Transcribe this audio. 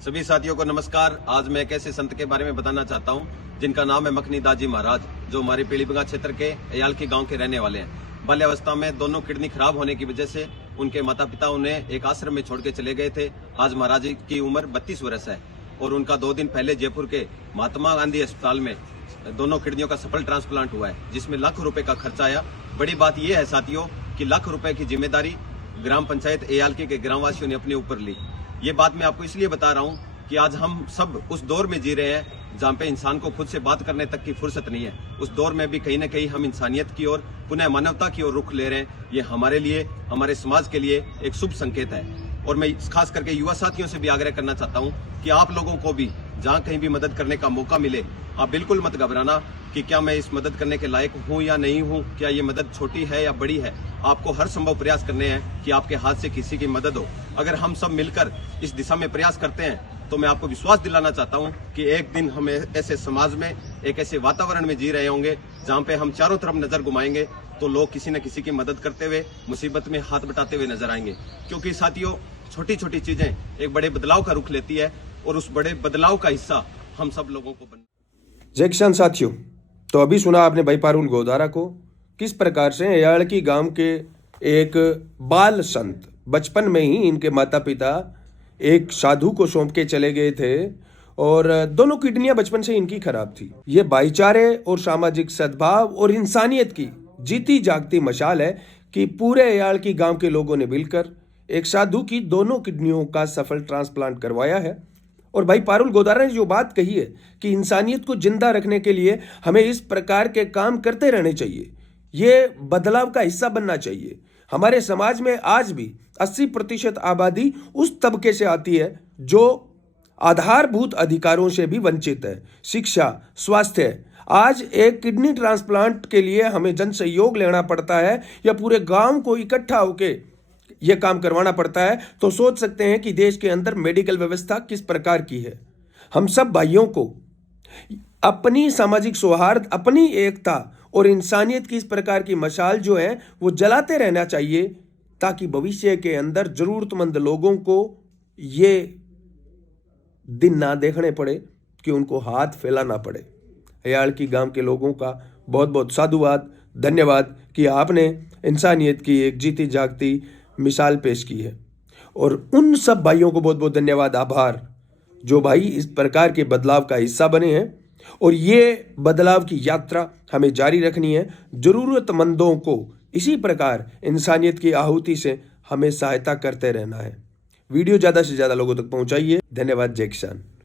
सभी साथियों को नमस्कार। आज मैं एक ऐसे संत के बारे में बताना चाहता हूं जिनका नाम है मखनी दास जी महाराज, जो हमारे पीलीबंगा क्षेत्र के अयालकी गांव के रहने वाले हैं। बाल्यावस्था में दोनों किडनी खराब होने की वजह से उनके माता पिता उन्हें एक आश्रम में छोड़ के चले गए थे। आज महाराज जी की उम्र 32 वर्ष है और उनका 2 दिन पहले जयपुर के महात्मा गांधी अस्पताल में दोनों किडनियों का सफल ट्रांसप्लांट हुआ है, जिसमें लाख रुपए का खर्चा आया। बड़ी बात यह है साथियों कि लाख रुपए की जिम्मेदारी ग्राम पंचायत अयालकी के ग्रामवासियों ने अपने ऊपर ली। ये बात मैं आपको इसलिए बता रहा हूँ कि आज हम सब उस दौर में जी रहे हैं जहाँ पे इंसान को खुद से बात करने तक की फुर्सत नहीं है। उस दौर में भी कहीं ना कहीं हम इंसानियत की ओर, पुनः मानवता की ओर रुख ले रहे हैं। ये हमारे लिए, हमारे समाज के लिए एक शुभ संकेत है। और मैं खास करके युवा साथियों से भी आग्रह करना चाहता हूँ कि आप लोगों को भी जहाँ कहीं भी मदद करने का मौका मिले, आप बिल्कुल मत घबराना कि क्या मैं इस मदद करने के लायक हूँ या नहीं हूँ, क्या ये मदद छोटी है या बड़ी है। आपको हर संभव प्रयास करने हैं कि आपके हाथ से किसी की मदद हो। अगर हम सब मिलकर इस दिशा में प्रयास करते हैं तो मैं आपको विश्वास दिलाना चाहता हूं कि एक दिन हम ऐसे समाज में, एक ऐसे वातावरण में जी रहे होंगे जहां पे हम चारों तरफ नजर घुमाएंगे तो लोग किसी न किसी की मदद करते हुए, मुसीबत में हाथ बटाते हुए नजर आएंगे। क्योंकि साथियों, छोटी छोटी चीजें एक बड़े बदलाव का रुख लेती है और उस बड़े बदलाव का हिस्सा हम सब लोगों को बन। जय किसान साथियों, तो अभी सुना आपने भाई पारुल गोदारा को किस प्रकार से अयालकी गांव के एक बाल संत बचपन में ही इनके माता पिता एक साधु को सौंप के चले गए थे और दोनों किडनियां बचपन से इनकी खराब थी। ये भाईचारे और सामाजिक सद्भाव और इंसानियत की जीती जागती मशाल है कि पूरे अयालकी गांव के लोगों ने मिलकर एक साधु की दोनों किडनियों का सफल ट्रांसप्लांट करवाया है। और भाई पारुल गोदारा ने जो बात कही है कि इंसानियत को जिंदा रखने के लिए हमें इस प्रकार के काम करते रहने चाहिए, ये बदलाव का हिस्सा बनना चाहिए। हमारे समाज में आज भी 80% आबादी उस तबके से आती है जो आधारभूत अधिकारों से भी वंचित है। शिक्षा, स्वास्थ्य, आज एक किडनी ट्रांसप्लांट के लिए हमें जन सहयोग लेना पड़ता है या पूरे गांव को इकट्ठा होकर यह काम करवाना पड़ता है, तो सोच सकते हैं कि देश के अंदर मेडिकल व्यवस्था किस प्रकार की है। हम सब भाइयों को अपनी सामाजिक सौहार्द, अपनी एकता और इंसानियत की इस प्रकार की मशाल जो है वो जलाते रहना चाहिए, ताकि भविष्य के अंदर जरूरतमंद लोगों को ये दिन ना देखने पड़े कि उनको हाथ फैलाना पड़े। अयालकी गांव के लोगों का बहुत बहुत साधुवाद, धन्यवाद कि आपने इंसानियत की एक जीती जागती मिसाल पेश की है। और उन सब भाइयों को बहुत बहुत धन्यवाद, आभार, जो भाई इस प्रकार के बदलाव का हिस्सा बने हैं। और ये बदलाव की यात्रा हमें जारी रखनी है। जरूरतमंदों को इसी प्रकार इंसानियत की आहुति से हमें सहायता करते रहना है। वीडियो ज़्यादा से ज़्यादा लोगों तक पहुंचाइए। धन्यवाद। जय किसान।